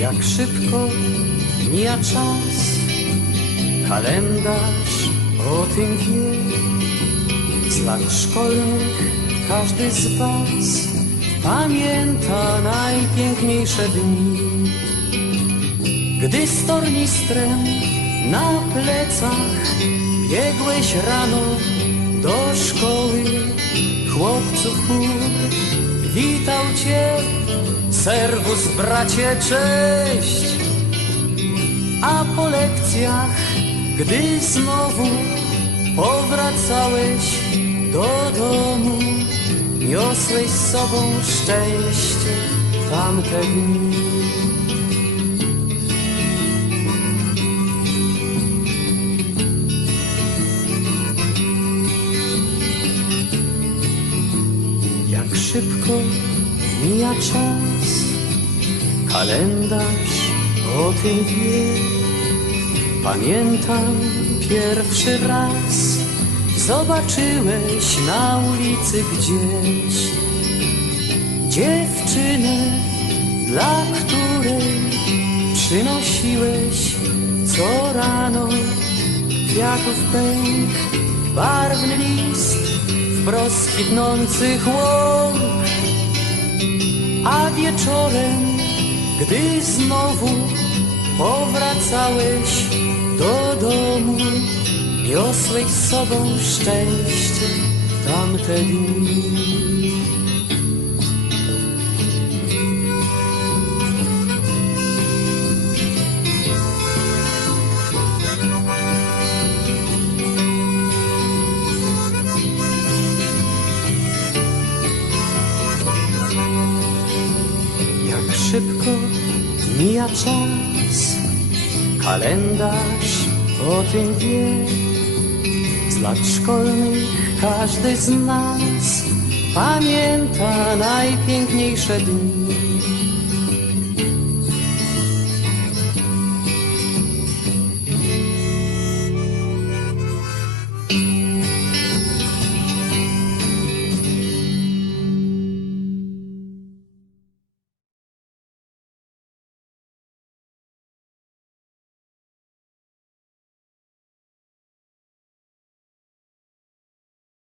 Jak szybko mija czas, kalendarz o tym wie. Z lat szkolnych każdy z was pamięta najpiękniejsze dni. Gdy z tornistrem na plecach biegłeś rano do szkoły, chłopców chór witał cię, serwus bracie, cześć. A po lekcjach, gdy znowu powracałeś do domu, niosłeś z sobą szczęście tamte dni. Szybko mija czas, kalendarz o tym wie. Pamiętam pierwszy raz. Zobaczyłeś na ulicy gdzieś dziewczynę, dla której przynosiłeś co rano kwiatów pęk, barwny list wprost kwitnących łąk. A wieczorem, gdy znowu powracałeś do domu, niosłeś z sobą szczęście w tamte dni. Szybko mija czas, kalendarz o tym wie. Z lat szkolnych każdy z nas pamięta najpiękniejsze dni.